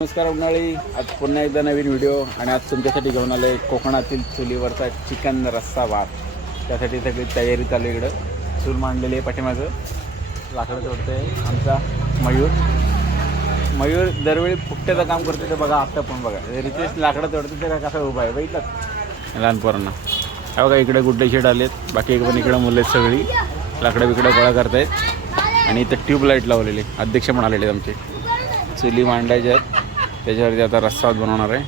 नमस्कार उन्हाळी, आज पुन्हा एकदा नवीन व्हिडिओ आणि आज तुमच्यासाठी घेऊन आलो आहे कोकणातील चुलीवरचा चिकन रस्सा भात. त्यासाठी सगळी तयारी चालू आहे. इकडं चूल मांडलेली आहे, पाठीमागं लाकडं तोडतं आहे आमचा मयूर दरवेळी फुकट्याचं काम करतो. ते बघा आत्ता पण बघा रितेश लाकडं तोडतो ते कसा उभा आहे बघितलं लहान पोरांना. हा बघा इकडे गुड्डे शेड आलेत, बाकी एक पण इकडं मुलं आहेत सगळी लाकडं बिकडं गोळा करतायत. आणि इथं ट्यूबलाईट लावलेली अध्यक्ष पण आलेले आहेत आमचे. चुली मांडायच्या आहेत, त्याच्यावरती आता रस्सा बनवणार आहे.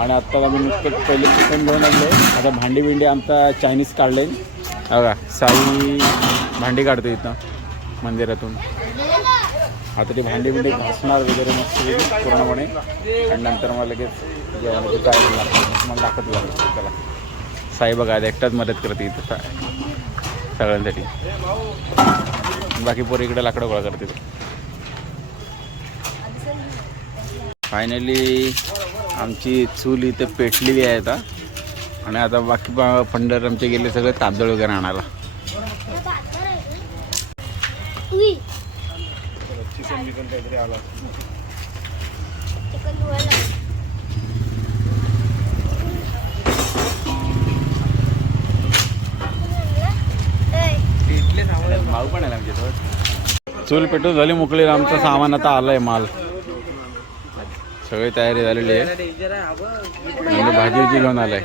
आणि आत्ता आम्ही नुकतं पहिले चिकन घेऊन आलो आहे. आता भांडी आमचा चायनीज काढले बघा. साई भांडी काढतो इथं मंदिरातून. आता ती भांडी घासणार वगैरे मस्त पूर्णपणे. आणि नंतर मला लगेच जेवणाची तयारी लागते, मला दाखवत लागतं त्याला. साई बघा एकटाच मदत करते इथं सगळ्यांसाठी, बाकी पोरी इकडे लाकडं गोळा करते. फायनली आमची चूल इथे पेटलेली आहे आता. आणि आता बाकी पंढर आमचे गेले सगळे तांदूळ वगैरे आणायला. भाऊ पण आहे आमच्यासोबत. चूल पेटून झाली मोकळी, आमचं सामान आता आलंय, माल सगळी तयारी झालेली आहे. म्हणजे भाजीची घेऊन आलाय.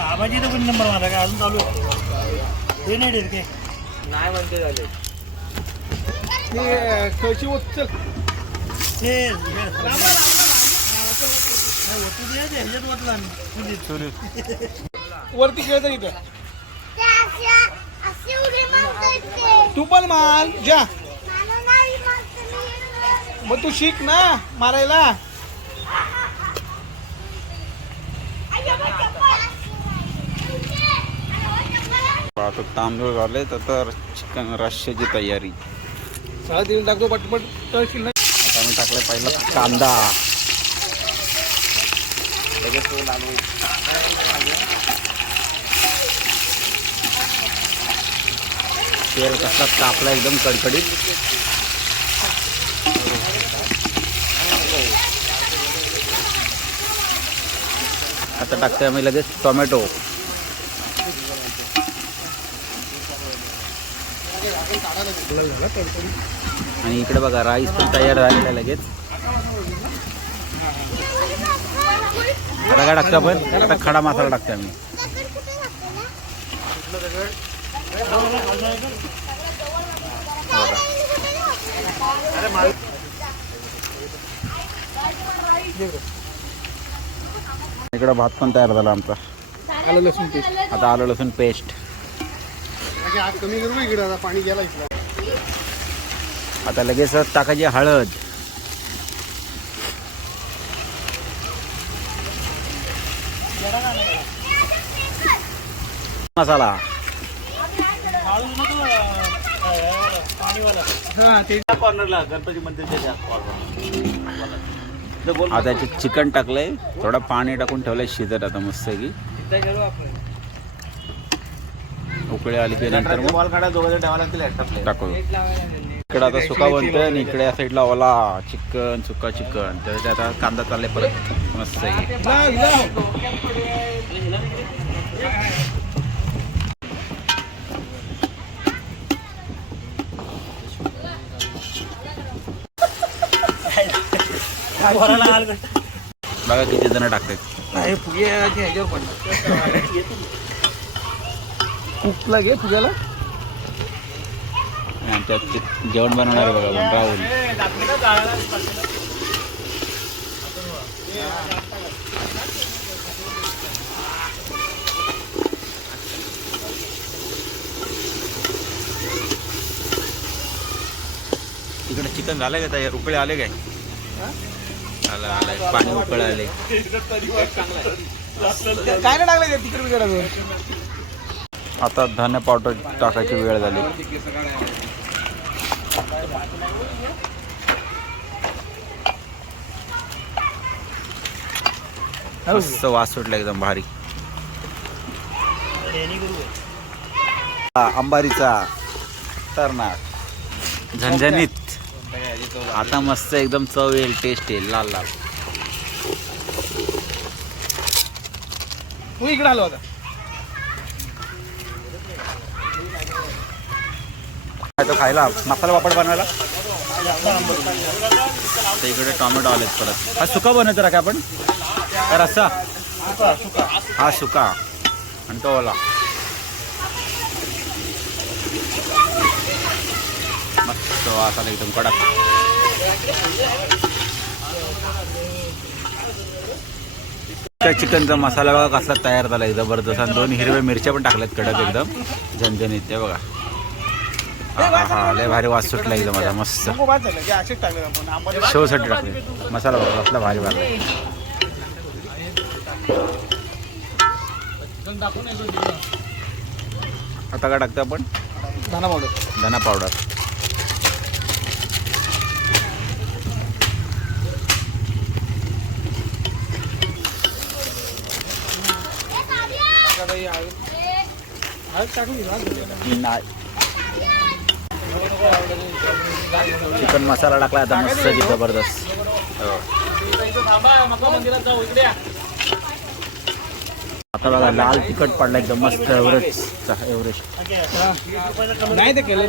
आबाजी तर पण नंबर मारा का अजून चालू आहे नाही डेर नाही म्हणते झाले कशी उचल ते वरती खेळत इथं तू पण माल जा, मग तू शिक ना मारायला. आता तांदूळ झाले तर चिकन रश्श्याची तयारी. सगळं दिल टाकतो पटपट तळशील ना. आता आम्ही टाकलाय पहिला कांदा, लगेच तो लालू. तेल कसा तापला एकदम कडकडीत. आता टाकतोय आम्ही लगेच टोमॅटो. आणि इकडे बघा राईस पण तयार झालेला आहे लगेच. आता काय टाकतो आपण, आता खडा मसाला टाकतोय आम्ही. इकडं भात पण तयार झाला आमचा. आलं लसूण पेस्ट. आता आलं लसूण पेस्ट. कमी करू इकडे आता पाणी गेला. आता लगेच टाकायची हळद, मसाला. गणपती मंदिरच्या आता चिकन टाकलंय, थोडं पाणी टाकून ठेवलंय शिजत. आता मस्त की उकळी आली की नंतर टाकू. इकडे आता सुका बनतोय आणि इकडे या साईडला ओला चिकन, सुका चिकन. तर आता कांदा चालले परत मस्त की. बघा किती जण टाकतात. कुकला घे फुग्याला. आमच्या जेवण बनवणार बघा राहुल. इकडे चिकन झालं का तयार? उकळे आले काय? आलं आलंय पाणी उकळ आले. काय नाही टाकलं तिकडे बिकडे. आता धने पावडर टाकायची वेळ झाली. मस्त वास सुटला एकदम भारी. अंबारीचा खतरनाक झणझणीत आता मस्त एकदम चव येईल, टेस्ट येईल, लाल लाल. तू इकडे आलो होता. तो खायला मसाला पापड बनवायला. तर इकडे टोमॅटो आलेत परत. हा सुका बनवतो रा का आपण, का रस्सा? हा सुका आणि तो ओला. मस्त वास आला एकदम कडक. चिकनचा मसाला बघा कसला तयार झाला जबरदस्त. आणि 2 हिरव्या मिरच्या पण टाकल्यात कडक एकदम झणझणीत. ते बघा, हा लय भारी वास सुटला एकदम आता मस्त. शोसाठी टाकले मसाला बघा कसला भारी भारी. आता काय टाकतो आपण? धना पावडर. धना पावडर. नाही, चिकन मसाला टाकला आता मस्त जबरदस्त. आता बघा लाल तिखट पडला एकदम मस्त. एव्हरेस्ट नाही ते केलं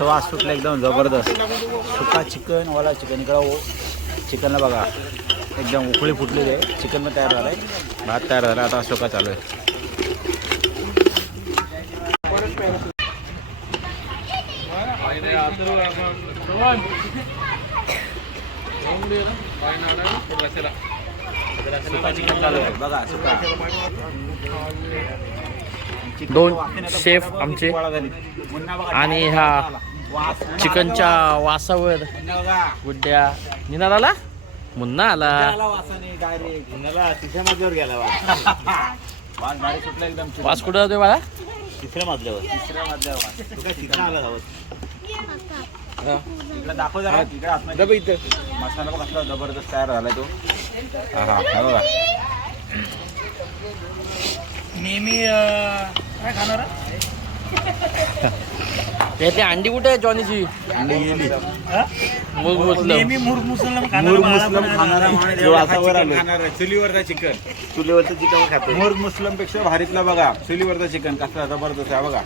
वास सुटला एकदम जबरदस्त. सुका चिकन, वाला चिकन. इकडं चिकनला बघा एकदम उकळी फुटलेली आहे. चिकन पण तयार झालं आहे, भात तयार झाला. आता सुका चालू आहे. सुका चिकन चालू आहे बघा. सुका 2 शेफ आमचे आणि ह्या चिकनच्या वासावर गुड्ड्या. निनाद आला, मुन्ना आला. तिसऱ्या मजल्यावर गेला वास भारी सुटला एकदम. वास कुठं जातोय बाळा? तिसऱ्या मजल्यावर इकडे दाखव जरा. इकडे मसाला बघ कसला जबरदस्त तयार झालाय तो. हा बघा. नेहमी काय खाणार? ते अंडी कुठे आहे जॉनीची? अंडी गेली. नेहमी मुस्लिम चुलीवरचा चिकन. चुलीवरचं चिकन खातो. मोर मुस्लिम पेक्षा भारीतला बघा चुलीवरचा चिकन कसला जबरदस्त आहे बघा.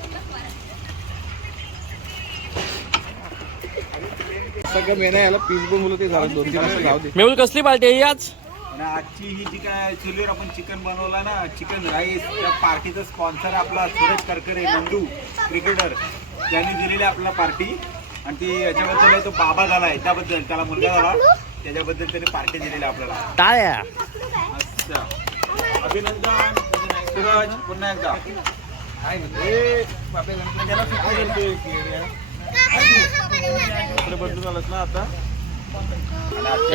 सगळं मेना याला पीस पण बोलते झालं 2-3 वर्ष जाऊ दे. मेहुल कसली पार्टी आहे आज? आणि आजची ही जी काय चुलीवर आपण चिकन बनवला ना, चिकन राईस, त्या पार्टीचा स्पॉन्सर आपला सूरज करकरे, नंदू क्रिकेटर, त्यांनी दिलेली आपल्याला पार्टी. आणि ती याच्याबद्दल आहे, तो बाबा झाला आहे त्याबद्दल, त्याला मुलगा झाला त्याच्याबद्दल त्याने पार्टी दिलेली आपल्याला. टाळ्या. अच्छा, अभिनंदन सूरज. पुन्हा एकदा बदलून आलंच ना आता.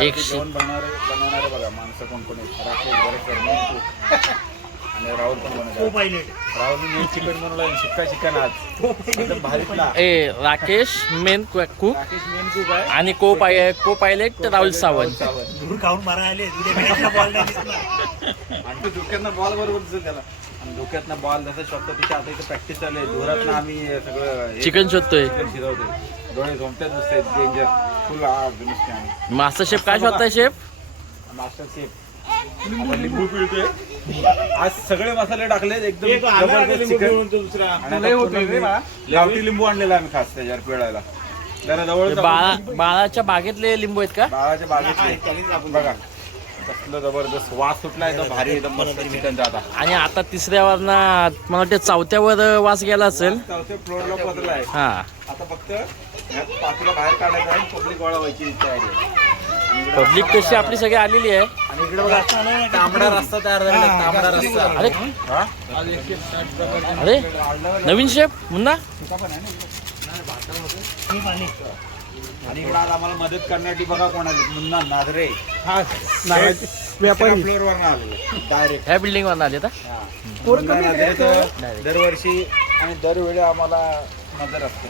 एक जेवण बनवणारे बघा माणसं कोण कोण आहेत. आणि राहुल पण बनवतो. राहुल चिकन बनवलं, सुक्का चिकन आज एकदम भारीतला. Rakesh main cook Rakesh main cook आहे. आणि को पायलट राहुल सावंत. दूर खाऊन मारा आले. आणि तो डोक्यातनं बॉल बरोबर दिसत त्याला. आणि डोक्यातनं बॉल जसं शॉट तिच्या आता इथे प्रॅक्टिस चालू आहे. धुरातनं आम्ही सगळं चिकन शोधतोय. चिकन शिजवतोय. डोळे झोमत्यात नुसते डेंजर फुल आग नुसते. आणि मास्टर शेफ काय शोधताय शेफ? मास्टर शेफ लिंबू पिळतोय. आज सगळे मसाले टाकलेत एकदम जबरदस्त चिकन. गावठी लिंबू आणलेला आम्ही खास त्याच्यावर पिळायला. जरा जवळ बाळाच्या बागेतले लिंबू आहेत का? बाळाच्या बागेतले बघा कसलं जबरदस्त वास सुटला एकदम भारी एकदम मस्त चिकनचा. आता आणि आता तिसऱ्यावर ना मला वाटतं 4थ्यावर वास गेला असेल. चौथ्या फ्लोअरला पत्र आहे. हा, आता फक्त पातीला बाहेर काढायचं आहे. पब्लिक गोळा व्हायची तयारी आहे. पब्लिक तशी आपली सगळी आलेली आहे. आणि इकडे बघा तांबडा रस्ता तयार झालेला आहे. तांबडा रस्ता. अरे अरे नवीन शेफ मुन्ना. पाणी आणि इकडे आज आम्हाला मदत करण्यासाठी बघा कोण आले, मुन्ना नादरे व्यापारी फ्लोअरवर आले डायरेक्ट. ह्या बिल्डिंग वर आले मुन्ना नादरेचं दरवर्षी आणि दरवेळी आम्हाला मदत असते.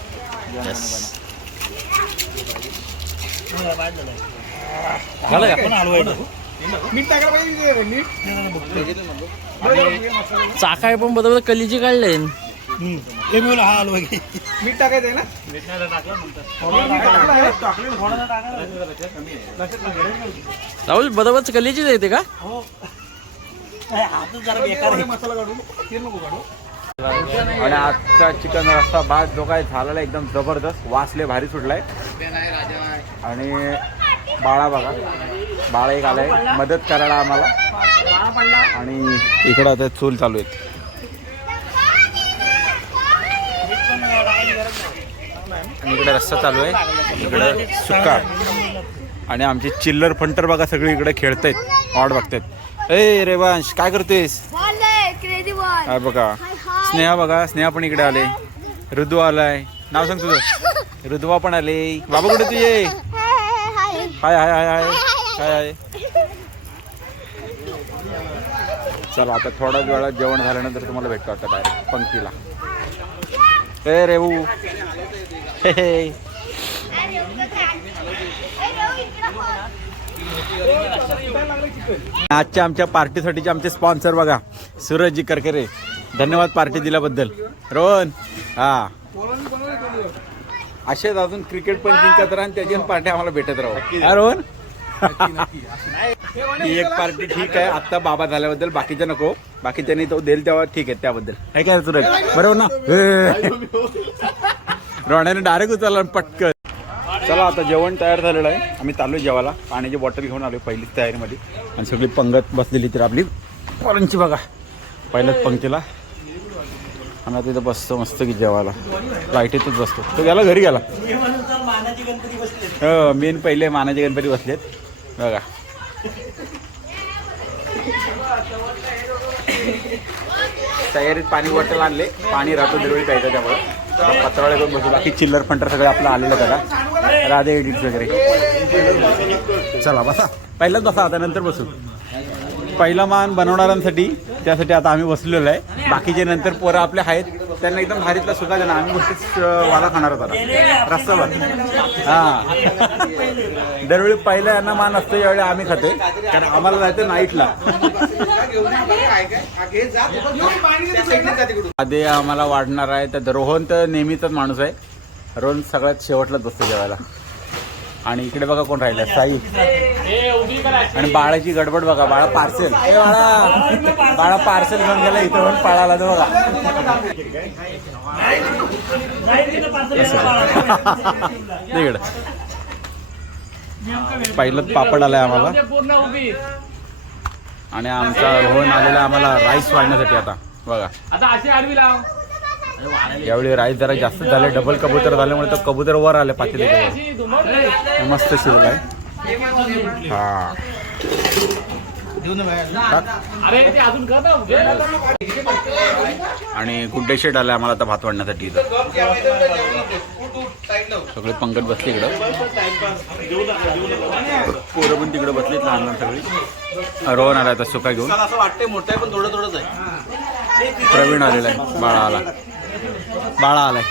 झालं का पण हलवायचं चाका पण बरोबर कलीची काढले हे मिळून हा हलवा घे. मीठ टाकायचं आहे ना. राहुल बरोबर कलीचीच येते का हो हातच जरा बेकार आहे. आणि आजचा चिकन रस्सा भात जो काय झालेला एकदम जबरदस्त, वासले भारी सुटलाय. आणि बाळा बघा, बाळा एक आलाय मदत करायला आम्हाला. आणि इकडं आता चूल चालू आहे. आणि इकडे रस्सा चालू आहे, इकडे सुक्का. आणि आमचे चिल्लर फंटर बघा सगळे इकडे खेळतायत, वाट बघतायत. ए रेवांश काय करतोयस? हा बघा स्नेहा, बघा स्नेहा पण इकडे आले. ऋतू आलाय, नाव सांग तुझं. ऋतुवा पण आले. बाबा कुठे तुझे? हाय हाय हाय हाय हाय हाय. चला आता थोड्याच वेळात जेवण झाल्यानंतर तुम्हाला भेटतो आता डायरेक्ट पंक्तीला. ए रेवू हे हे. आजच्या आमच्या पार्टीसाठीचे आमचे स्पॉन्सर बघा, सूरजजी करकरे. धन्यवाद पार्टी दिल्याबद्दल. रोहन हा असेच अजून क्रिकेट पण जिंकत राहा आणि त्याची पार्टी आम्हाला भेटत राहू. हा रोहन ही एक पार्टी ठीक आहे आत्ता बाबा झाल्याबद्दल, बाकीच्या नको. बाकीच्यांनी तो देईल तेव्हा ठीक आहे त्याबद्दल. काय काय सूरज बरोबर ना. रोहण्याने डायरेक्ट उचलला पटकन. चला आता जेवण तयार झालेलं आहे, आम्ही चालू जेवायला. पाण्याची बॉटल घेऊन आलो पहिलीच तयारीमध्ये. आणि सगळी पंगत बसलेली तर आपली पोरांची बघा पहिल्याच पंक्तीला. आणि आता इथं बसतो मस्त की जेवायला, लाईटीतच बसतो. तो गेला घरी गेला. मानाची गणपती बसले. हो मेन पहिले मानाचे गणपती बसलेत बघा. तयारीत पाणी बॉटल आणले, पाणी राहतो दरवेळी प्यायचं त्यामुळे पत्रावळे करून बसू. बाकी चिल्लर फंटर सगळं आपलं आलेलं बघा, राधे एडिट्स वगैरे. चला बसा, पहिलाच बसा आता नंतर बसू. पहिला मान बनवणाऱ्यांसाठी त्यासाठी आता आम्ही बसलेलो आहे. बाकीचे नंतर पोरं आपले आहेत त्यांना एकदम भारीतला सुका देणार. आम्ही गोष्टीच वाला खाणार होता रस्सा भात. हां दरवेळी पहिला यांना मान असतो, यावेळी आम्ही खातोय कारण आम्हाला जायचं नाईटला. आधी आम्हाला वाढणार आहे तर रोहन तर नेहमीचाच माणूस आहे. रोहन सगळ्यात शेवटलाच बसतो जेवायला. आणि इकडे बघा कोण राहिलं, साई. आणि बाळाची गडबड बघा, बाळा पार्सल. बाळा पार्सल घेऊन गेला, इथं पण पळाला तो बघा. इकडं पहिलंच पापड आलाय आम्हाला. आणि आमचा रोहन आलेला आम्हाला राईस वाढण्यासाठी आता बघा. यावेळी राईस जरा जास्त झाले, डबल कबूतर झाल्यामुळे तर कबूतर वर आले पातेल्यावर. मस्त शिरलाय. हा आणि गुड्डे शेट आले आम्हाला आता भात वाढण्यासाठी. इथं सगळे पंगत बसले इकडं, पोरं पण तिकडे बसलीत लहान लहान सगळी. रोहन आला आता सुका घेऊन. असं वाटतंय मोठं आहे पण थोडं थोडंच आहे. प्रवीण आलेला आहे, बाळा आला, बाळा आलाय.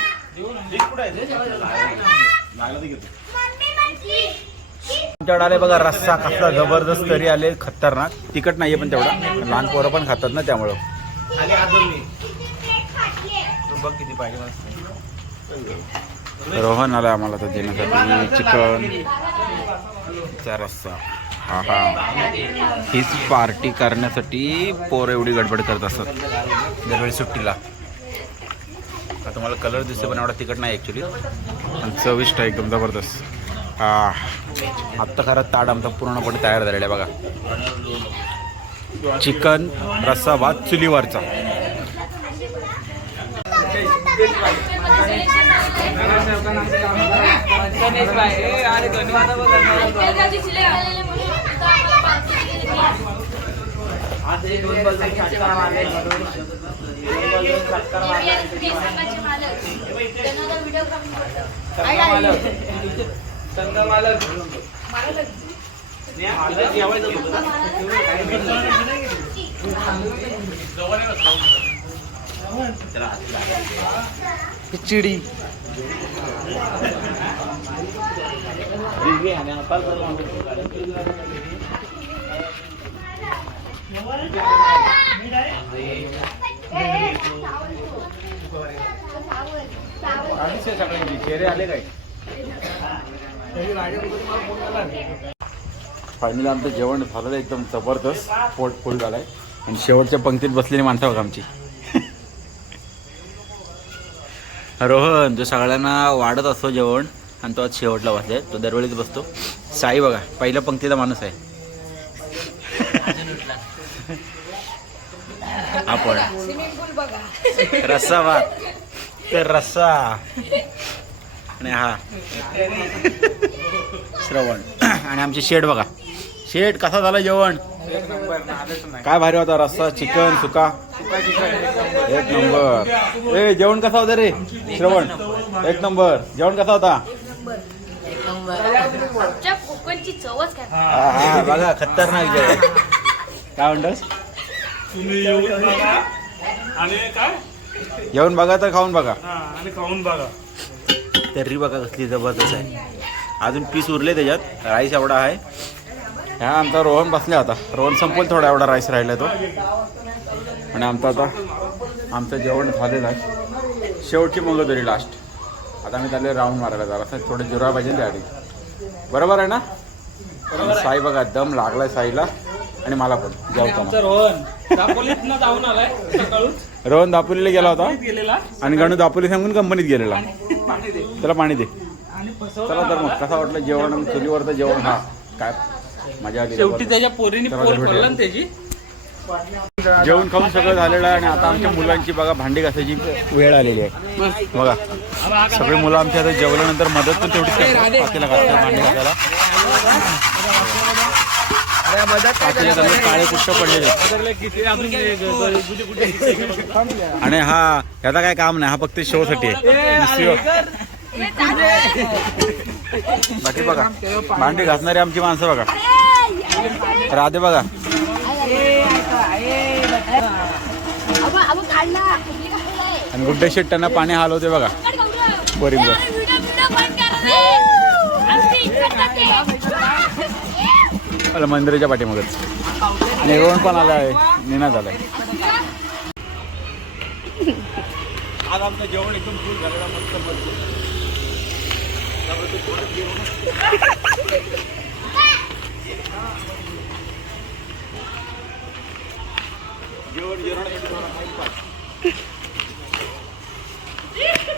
आमच्याकडे आले बघा रस्सा कसला जबरदस्त तरी आले, खतरनाक. तिखट नाहीये पण तेवढा, लहान पोरं पण खातात ना त्यामुळं. रोहन आला आम्हाला तर देण्यासाठी चिकनचा रस्सा. हा हा हीच पार्टी करण्यासाठी पोरं एवढी गडबड करत असतात दरवेळी सुट्टीला. तुम्हाला कलर दिसते पण एवढा तिखट नाही ॲक्च्युली, पण चविष्ट आहे एकदम जबरदस्त. हा आत्ता खरं ताट आमचा पूर्णपणे तयार झालेला आहे बघा. चिकन रस्सा भात चुलीवरचा. चिडी सगळ्यांची चेहरे आले काय? फायनली आमचं जेवण झालं एकदम जबरदस्त, पोट फुल झालाय. आणि शेवटच्या पंक्तीत बसलेली माणसं बघा आमची. रोहन जो सगळ्यांना वाढत असतो जेवण आणि तो आज शेवटला बसलाय, तो दरवेळीच बसतो. साई बघा पहिल्या पंक्तीचा माणूस आहे. आपण रस्सा भात तर रस्सा आणि हा श्रवण आणि आमचे शेठ बघा. शेठ कसा झाला जेवण? काय भारी होता रस्सा, चिकन सुका एक नंबर. ए जेवण कसा होता रे श्रवण? एक नंबर. जेवण कसा होता? कोकणची चवच काय. हा बघा खतरनाक जेवण. काय म्हणतोस? तुम्ही येऊन बघा आणि काय जेवण बघा तर खाऊन बघा. आणि खाऊन बघा. तर्री बघा कसली जबरदस्त आहे. अजून पीस उरले त्याच्यात. राईस एवढा आहे. हा आमचा रोहन बसला होता. रोहन संपल थोडा एवढा राईस राहिला तो. आणि आमचं जेवण झालेलं आहे. शेवटची मग तरी लास्ट. आता मी त्याला राऊंड मारायला जरा थोडं जिरा पाहिजे त्याआधी. बरोबर आहे ना? साई बघा दम लागलाय साईला आणि मला पण जेवताना. रोहन दापोलीला गेला होता आणि गणू दापोली सांगून कंपनीत गेलेला. त्याला पाणी दे. चला तर मग कसा वाटलं जेवण? चुलीवरचं जेवण हा काय मजा आली. शेवटी त्याच्या पोरीने पोर पडला ना त्याची. जेवण खाऊन सगळं झालेलं आहे आणि आता आमच्या मुलांची बघा भांडी घासायची वेळ आलेली आहे. बघा सगळी मुलं आमच्या आता जेवल्यानंतर मदत पण तेवढीच करतात पातेला घासतात भांडी घासायला. काळे कुष्ठ पडलेले आणि हा ह्याचा काय काम नाही. हा फक्त शो साठी आहे. बाकी बघा भांडी घासणारी आमची माणसं बघा. राधे बघा आणि गुड्डे शेट त्यांना पाणी हलवते बघा बोरिंग. मला मंदिराच्या पाठीमागच. आणि रोहन पण आला आहे. निना झालाय. आज आमचं जेवण एकदम फुल झालेला मस्त.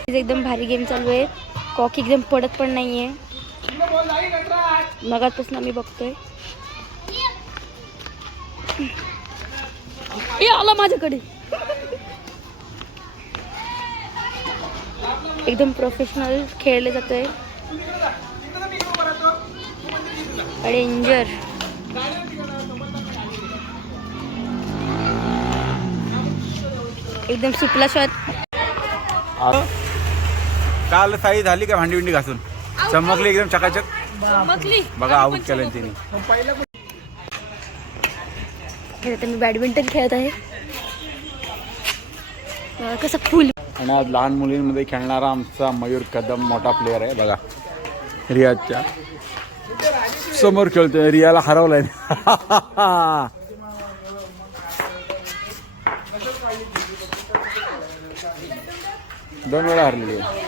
एकदम भारी गेम चालू आहे. कॉक एकदम पडत पण नाहीये. मगापासून आम्ही बघतोय. आला माझ्याकडे. एकदम प्रोफेशनल खेळले जातोय. डेंजर. एकदम सुपला शॉट. काल साई झाली का भांडी बिंडी घासून? चमकली एकदम चकाचक. बघा आऊट केलं तिने. खेळत मी बॅडमिंटन खेळत आहे. कसं फुल. आणि आज लहान मुलींमध्ये खेळणारा आमचा मयूर कदम मोठा प्लेअर आहे बघा. रियाजच्या समोर खेळतोय. रियाला हरवलाय. दोन वेळा हरलेली आहे.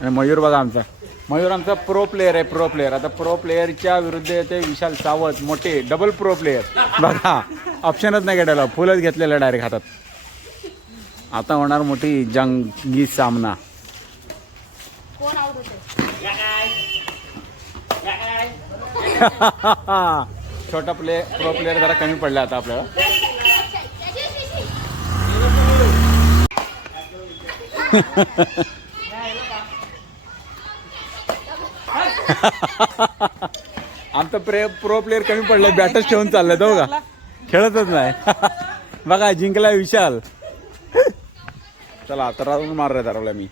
आणि मयूर बघा आमचा. मयूर आमचा प्रो प्लेअर आहे. Pro player. आता प्रो प्लेअरच्या विरुद्ध येते विशाल सावंत मोठे डबल प्रो प्लेअर. बघा ऑप्शनच नाही घेतलेला. फुलच घेतलेला डायरेक्ट हातात. आता होणार मोठी जंगी सामना. छोटा प्रो प्लेअर जरा कमी पडला आता आपल्याला. आमचा प्रो प्लेअर कमी पडलाय. बॅटच ठेवून चाललाय तो बघा. खेळतच नाही. बघा जिंकला विशाल. चला तर राहून मार रे ठरवलं मी